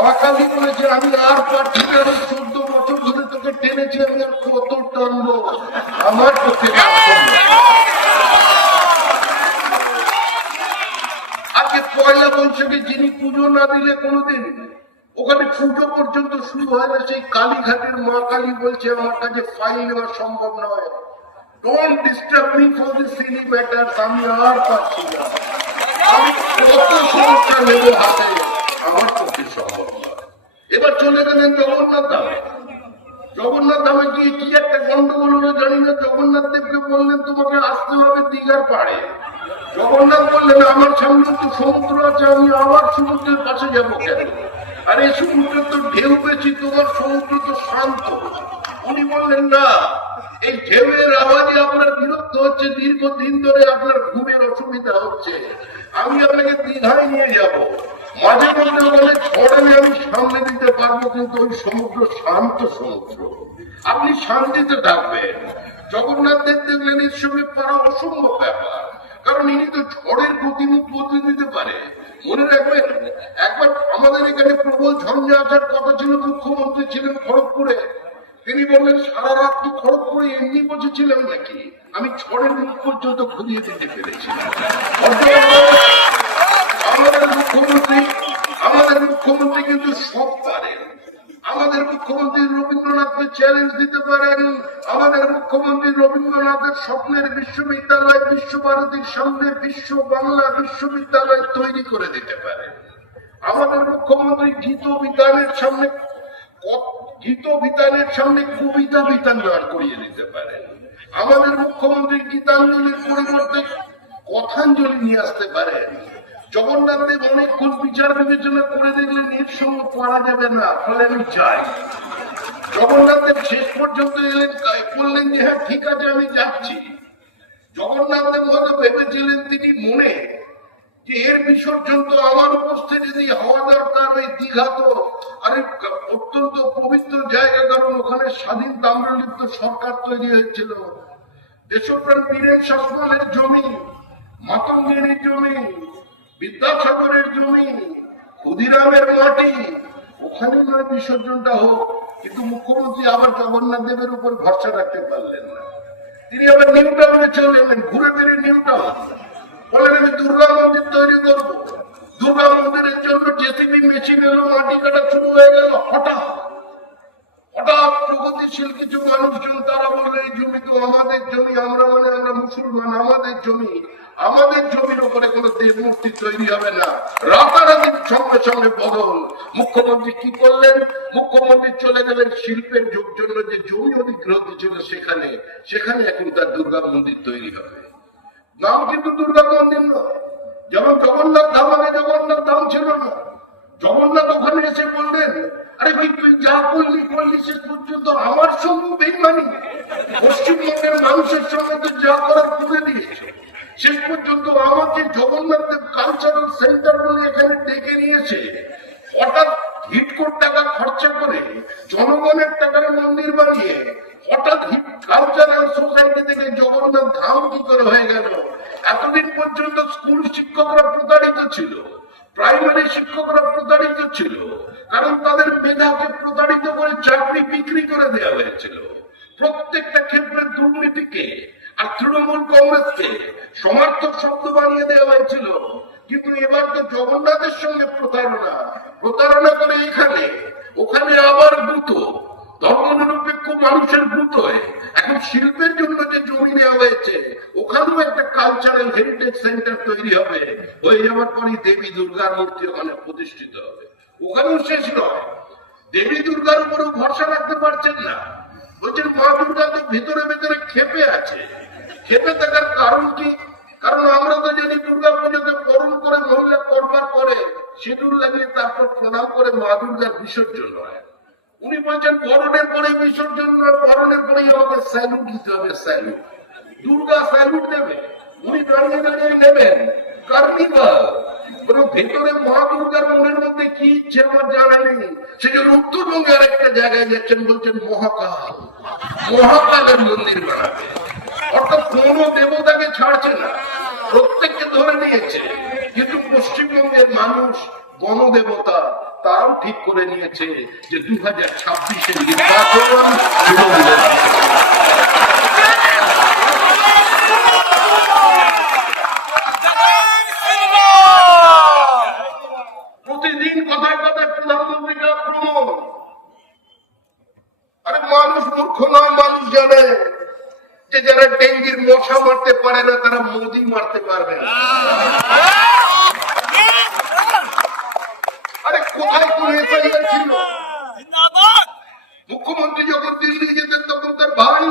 মা কালী বলেছে আমি আর পারছি আমি চোদ্দ বছর ধরে তোকে টেনেছি আমি আর কত টানবো? আমার পক্ষে। আজকে পয়লা বৈশাখে যিনি পুজো না দিলে কোনোদিন ওখানে পুজো পর্যন্ত শুরু হয় না সেই কালীঘাটের মা কালী বলছে আমার কাছে ফাইল নেওয়া সম্ভব নয়। Don't disturb me for this silly matters আমি আর পাচ্ছি না। আমি কত সমস্যা নেব হাতে আমার পক্ষে সম্ভব নয় এবার চলে গেলেন জগন্নাথ ধামে। জগন্নাথ ধামে গিয়ে কি একটা গন্ডগোল হলো জানি না, জগন্নাথ দেবকে বললেন, তোমাকে আসতে হবে দীঘার পাড়ে। জগন্নাথ বললেন, আমার সামনে তো সমুদ্র আছে, আমি আবার সমুদ্রের পাশে যাব কেন? আর এই সমুদ্রের তো ঢেউ বেশি, তোমার সমুদ্র তো শান্ত উনি বললেন, না, এই ঢেউয়ের আওয়াজে আপনার বিরক্ত হচ্ছে, দীর্ঘদিন ধরে আপনার ঘুমের অসুবিধা হচ্ছে। আমি আপনাকে দীঘায় নিয়ে যাব। মাঝে মধ্যে বলে ছড়ালে আমি সামনে দিতে পারব, কিন্তু ওই সমুদ্র শান্ত সমুদ্র। আপনি শান্তিতে থাকবেন। জগন্নাথ দেব দেখলেন এর সঙ্গে পারা অসম্ভব ব্যাপার। কারণ ইনি তো ঝড়ের গতিমুখ বদলে দিতে পারে। মনে রাখবেন, একবার আমাদের এখানে প্রবল ঝঞ্ঝা আসার কথা ছিল, মুখ্যমন্ত্রী ছিলেন খড়গপুরে। তিনি বললেন, সারা রাত কি খড়গপুরে এমনি বসেছিলাম নাকি? আমি ঝড়ের মুখ পর্যন্ত খুলিয়ে দিতে পেরেছিলাম। আমাদের মুখ্যমন্ত্রী আমাদের মুখ্যমন্ত্রী কিন্তু সব পারেন আমাদের মুখ্যমন্ত্রী রবীন্দ্রনাথকে চ্যালেঞ্জ দিতে পারেন। আমাদের মুখ্যমন্ত্রী রবীন্দ্রনাথের স্বপ্নের বিশ্ববিদ্যালয়, বিশ্বভারতীর সামনে বিশ্ব বাংলা বিশ্ববিদ্যালয় তৈরি করে দিতে পারেন আমাদের মুখ্যমন্ত্রী গীত বিতানের সামনে গীত বিতানের সামনে কবিতা বিতান দাঁড় করিয়ে দিতে পারেন আমাদের মুখ্যমন্ত্রী গীতাঞ্জলির পরিবর্তে কথাঞ্জলি নিয়ে আসতে পারেন জগন্নাথ দেব অনেকক্ষণ বিচার বিবেচনা করে দেখলেন, এর সঙ্গে পারা যাবে না, ফলে আমি চাই জগন্নাথ দেব শেষ পর্যন্ত এলেন বললেন যে হ্যাঁ ঠিক আছে, আমি যাচ্ছি। জগন্নাথ দেব হয়তো ভেবেছিলেন তিনি মনে যে, এর বিসর্জন তো আমার উপস্থিতি হওয়া দরকার, ওই দীঘা তো আরে, অত্যন্ত পবিত্র জায়গা, কারণ ওখানে স্বাধীন তাম্রলিপ্ত সরকার তৈরি হয়েছিল। দেশপ্রাণ বীরেন শাসনের জমি, মাতঙ্গিনীর জমি বিদ্যাসাগরের জমি, ক্ষুদিরামের মাটি ওখানে নয় বিসর্জনটা হোক, কিন্তু মুখ্যমন্ত্রী আবার জগন্নাথ দেবের উপর ভরসা রাখতে পারলেন না। তিনি আবার নিউ টাউনে চলে এলেন, ঘুরে বেরিয়ে নিউ টাউন বলেন, আমি দুর্গা মন্দির তৈরি করব। দুর্গা মন্দিরের জন্য জেসিবি মেশিন এলো মাটি কাটা শুরু হয়ে গেল হঠাৎ। হঠাৎ প্রগতিশীল কিছু মানুষজন, তারা বলল, এই জমি তো আমাদের জমি, আমরা মানে আমরা মুসলমান, আমাদের জমি, আমাদের জমির উপরে কোন দেব মূর্তি তৈরি হবে না। রাতারাতির সঙ্গে সঙ্গে বদল। মুখ্যমন্ত্রী কি করলেন? মুখ্যমন্ত্রী চলে গেলেন শিল্পের যুগ জন্য, যে জমি অধিগ্রহণ ছিল সেখানে। সেখানে এখন তার দুর্গা মন্দির তৈরি হবে। নাম কিন্তু দুর্গা মন্দির নয়। যেমন জগন্নাথ ধাম জগন্নাথ ধাম ছিল না জগন্নাথ ওখানে এসে বললেন আরে ভাই তুই যা করলি করলি শেষ পর্যন্ত আমার সঙ্গে বেইমানি পশ্চিমবঙ্গের মানুষের সঙ্গে তো যা করার করে দিয়েছে শেষ পর্যন্ত আমাকে জগন্নাথ দেব কালচারাল সেন্টার বলে এখানে ডেকে নিয়েছে হঠাৎ হিট কোট টাকা খরচা করে জনগণের টাকার মন্দির বানিয়ে হঠাৎ কালচারাল সোসাইটি থেকে জগন্নাথ ধাম কি করে হয়ে গেল? এতদিন পর্যন্ত স্কুল শিক্ষকরা প্রতারিত ছিল প্রাইমারি শিক্ষকরা প্রতারিত ছিল, কারণ তাদের মেধাকে প্রতারিত করে চাকরি বিক্রি করে দেওয়া হয়েছিল। প্রত্যেকটা ক্ষেত্রে দুর্নীতিকে আর তৃণমূল কংগ্রেসকে সমার্থক শব্দ বানিয়ে দেওয়া হয়েছিল। কিন্তু এবার তো জগন্নাথের সঙ্গে প্রতারণা প্রতারণা করে এখানে ওখানে আবার দ্রুত। ধর্মনিরপেক্ষ মানুষের দ্রুত এখন শিল্পের জন্য যে জমি দেওয়া হয়েছে, ওখানেও একটা কালচারাল হেরিটেজ সেন্টার তৈরি হবে। হয়ে যাওয়ার পরই দেবী দুর্গার মূর্তি ওখানে প্রতিষ্ঠিত হবে। ওখানেও শেষ নয়। দেবী দুর্গার উপরেও ভরসা রাখতে পারছেন না। বলছেন, মা দুর্গা তো ভিতরে ভেতরে খেপে আছে। খেপে থাকার কারণ কি? কারণ আমরা তো জানি দুর্গা পুজোকে বরণ করে মহিলা করবার পরে সিঁদুর লাগিয়ে তারপর প্রণাম করে মা দুর্গার বিসর্জন হয়। উনি বলছেন, বরণের পরে বিসর্জন, বরণের পরেই আমাকে স্যালুট দিতে হবে স্যালুট দুর্গা স্যালুট দেবে। উনি দাঁড়িয়ে দাঁড়িয়ে নেবেন। কার্নিভাল। ভেতরে মা দুর্গার মনের মধ্যে কি ইচ্ছে আমার জানা নেই। সে যে উত্তরবঙ্গে আরেকটা জায়গায় যাচ্ছেন, বলছেন, মহাকাল। মহাকালের মন্দির বানাবে। অর্থাৎ কোন দেবতাকে ছাড়ছে না, প্রত্যেককে ধরে নিয়েছে। কিন্তু পশ্চিমবঙ্গের মানুষ গণদেবতা তারাও ঠিক করে নিয়েছে যে দু হাজার ছাব্বিশের নির্বাচন তৃণমূলের প্রতিদিন কথায় কথায় প্রধানমন্ত্রীকে আক্রমণ আরে মানুষ মূর্খ নয় মানুষ জানে যে যারা ডেঙ্গির মশা মারতে পারে না তারা মোদি মারতে পারবে না। আরে কোথায় কোন ছিল? মুখ্যমন্ত্রী যখন দিল্লি যেতেন তখন তার ভাই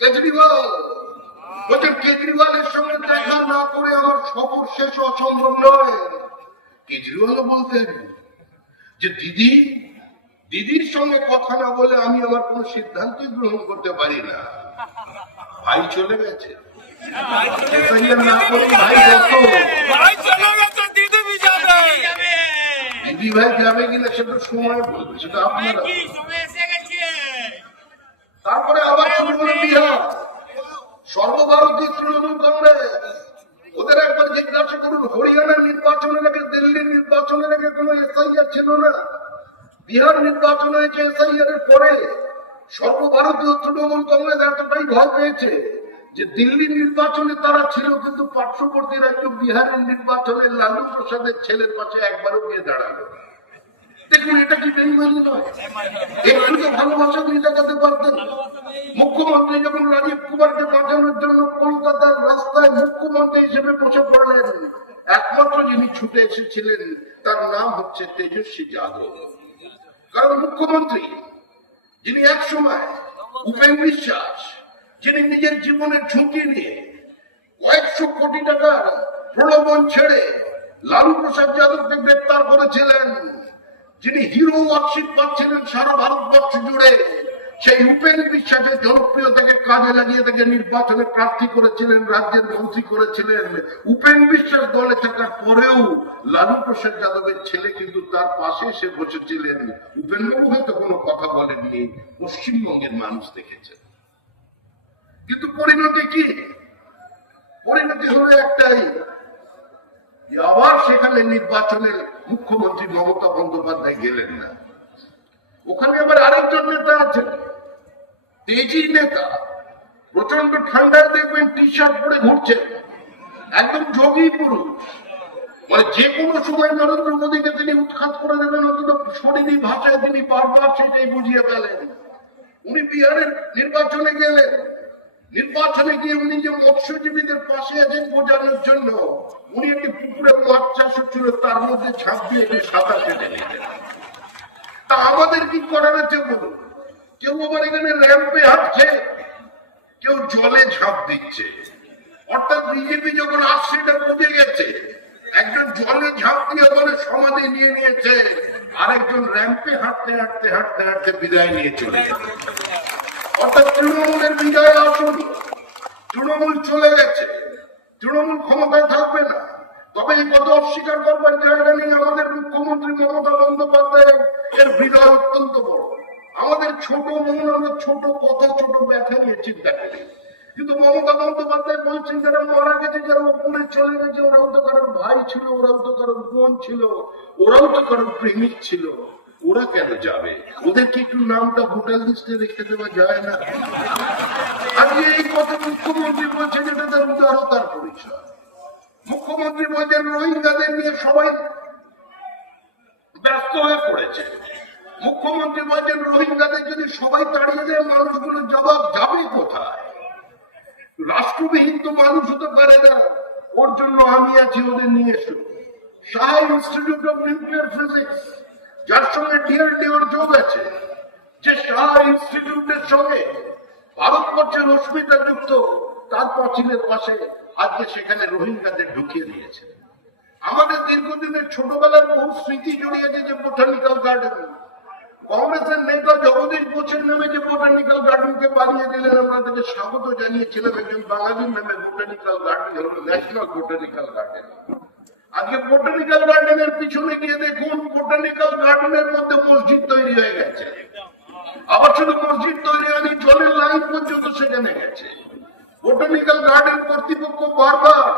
কেজরিওয়াল। বলছেন কেজরিওয়ালের সঙ্গে দেখা না করে আমার সফর শেষ অসম্ভব নয়। কেজরিওয়াল বলতেন যে দিদি দিদির সঙ্গে কথা না বলে আমি আমার কোনো সিদ্ধান্তই গ্রহণ করতে পারি না। ভাই চলে গেছে। তারপরে আবার সর্বভারতীয় তৃণমূল কংগ্রেস ওদের একবার জিজ্ঞাসা করুন হরিয়ানার নির্বাচনের আগে দিল্লির নির্বাচনের আগে কোন এসআইআর ছিল না বিহার নির্বাচন হয়েছে এসআইআর এর পরে সর্বভারতীয় তৃণমূল কংগ্রেস এতটাই ভয় পেয়েছে যে দিল্লির নির্বাচনে তারা ছিল, কিন্তু পার্শ্ববর্তী রাজ্য বিহারের নির্বাচনে লালু প্রসাদের ছেলের পাশে একবারও গিয়ে দাঁড়াল। একমাত্র যিনি ছুটে এসেছিলেন, তার নাম হচ্ছে তেজস্বী যাদব। কারণ মুখ্যমন্ত্রী, যিনি এক সময় উপেন বিশ্বাস যিনি নিজের জীবনের ঝুঁকি নিয়ে কয়েকশো কোটি টাকার প্রলোভন ছেড়ে লালু প্রসাদ যাদবকে গ্রেপ্তার করেছিলেন, যিনি হিরো ওয়ার্কশিপ পাচ্ছিলেন সারা ভারতবর্ষ জুড়ে, সেই উপেন বিশ্বাসের জনপ্রিয়তাকে কাজে লাগিয়ে তাকে নির্বাচনে প্রার্থী করেছিলেন, রাজ্যের মন্ত্রী করেছিলেন। উপেন বিশ্বাস দলে থাকার পরেও লালু প্রসাদ যাদবের ছেলে কিন্তু তার পাশে এসে বসেছিলেন। উপেন্দ্রবাবু হয়তো কোনো কথা বলেননি, পশ্চিমবঙ্গের মানুষ দেখেছেন। কিন্তু পরিণতি কি? পরিণতি হলো একটাই আবার সেখানে নির্বাচনের মুখ্যমন্ত্রী মমতা বন্দ্যোপাধ্যায় গেলেন না। ওখানে আবার আরেকজন নেতা আছেন, তেজি নেতা। প্রচণ্ড ঠান্ডায় দেখবেন টি শার্ট পরে ঘুরছেন, একদম যোগী পুরুষ। মানে যে কোনো সময় নরেন্দ্র মোদীকে তিনি উৎখাত করে দেবেন, অন্তত শরীরী ভাষায় তিনি বারবার সেটাই বুঝিয়ে ফেলেন। উনি বিহারের নির্বাচনে গেলেন। নির্বাচনে গিয়ে উনি যে মৎস্যজীবীদের পাশে আছেন বোঝানোর জন্য, উনি একটি পুকুরে মাছ চাষ হচ্ছিল তার মধ্যে ঝাঁপ দিয়ে একটি সাঁতার কেটে তা আমাদের কি করার আছে বলুন? কেউ আবার এখানে র্যাম্পে হাঁটছে, কেউ জলে ঝাঁপ দিচ্ছে। অর্থাৎ বিজেপি যখন আশিটা বুঝে গেছে, একজন জলে ঝাঁপ দিয়ে বলে সমাধি নিয়ে নিয়েছে, আরেকজন র্যাম্পে হাঁটতে হাঁটতে হাঁটতে হাঁটতে বিদায় নিয়ে চলে গেছে। অর্থাৎ তৃণমূলের বিজয় আসুন তৃণমূল চলে গেছে তৃণমূল ক্ষমতায় থাকবে না তবে এই কথা অস্বীকার করবার জায়গা নেই আমাদের মুখ্যমন্ত্রী মমতা বন্দ্যোপাধ্যায় এর বিজয় অত্যন্ত বড় আমাদের ছোট আমরা ছোট কথা, ছোট ব্যথা নিয়ে চিন্তা করি। কিন্তু মমতা বন্দ্যোপাধ্যায় বলছেন যারা মারা গেছে, যারা উপরে চলে গেছে, ওরাও তো কারোর ভাই ছিল, ওরাও তো কারোর বোন ছিল, ওরাও তো কারোর প্রেমিক ছিল। ওরা কেন যাবে? ওদেরকে একটু নামটা ভোটার লিস্টে রেখে দেওয়া যায় না? আজকে এই কথা মুখ্যমন্ত্রী বলছেন, এটা তার উদারতার পরিচয়। মুখ্যমন্ত্রী বলছেন, রোহিঙ্গাদের নিয়ে সবাই ব্যস্ত হয়ে পড়েছে। মুখ্যমন্ত্রী বলছেন, রোহিঙ্গাদের যদি সবাই তাড়িয়ে দেয় মানুষগুলো জবাব যাবে কোথায়? রাষ্ট্রবিহীন তো মানুষ হতে পারে না, ওর জন্য আমি আছি, ওদের নিয়ে এসো। Saha institute of nuclear physics যার সঙ্গে ডিআরডিওর যোগ আছে, যে সাহা ইনস্টিটিউটের সঙ্গে ভারতবর্ষের অস্মিতা যুক্ত, তার পাঁচিলের পাশে আজকে সেখানে রোহিঙ্গাদের ঢুকিয়ে দিয়েছে। আমাদের দীর্ঘদিনের ছোটবেলার বহু স্মৃতি জড়িয়ে আছে যে বোটানিক্যাল গার্ডেন কংগ্রেসের নেতা জগদীশ বোসের নামে যে বোটানিক্যাল গার্ডেনকে বানিয়ে দিলেন আমরা তাকে স্বাগত জানিয়েছিলাম একজন বাঙালির নামে বোটানিক্যাল গার্ডেন হলো ন্যাশনাল বোটানিক্যাল গার্ডেন আজকে বোটানিক্যাল গার্ডেনের পিছনে গিয়ে দেখুন বোটানিক্যাল গার্ডেনের মধ্যে মসজিদ তৈরি হয়ে গেছে। আবার শুধু মসজিদ তৈরি হয়নি, জলের লাইন পর্যন্ত সেখানে গেছে। বোটানিক্যাল গার্ডেন কর্তৃপক্ষ বারবার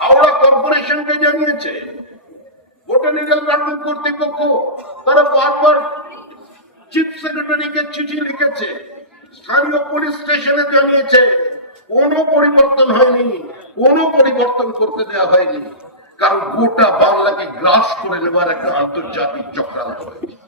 হাওড়া কর্পোরেশনকে জানিয়েছে কর্তৃপক্ষ। তারা বারবার চিফ সেক্রেটারিকে চিঠি লিখেছে, স্থানীয় পুলিশ স্টেশনে জানিয়েছে পরিবর্তন হয়নি, কোনো পরিবর্তন করতে দেওয়া হয়নি। কারণ গোটা বাংলাকে গ্রাস করে নেবার একটা আন্তর্জাতিক চক্রান্ত হয়েছে।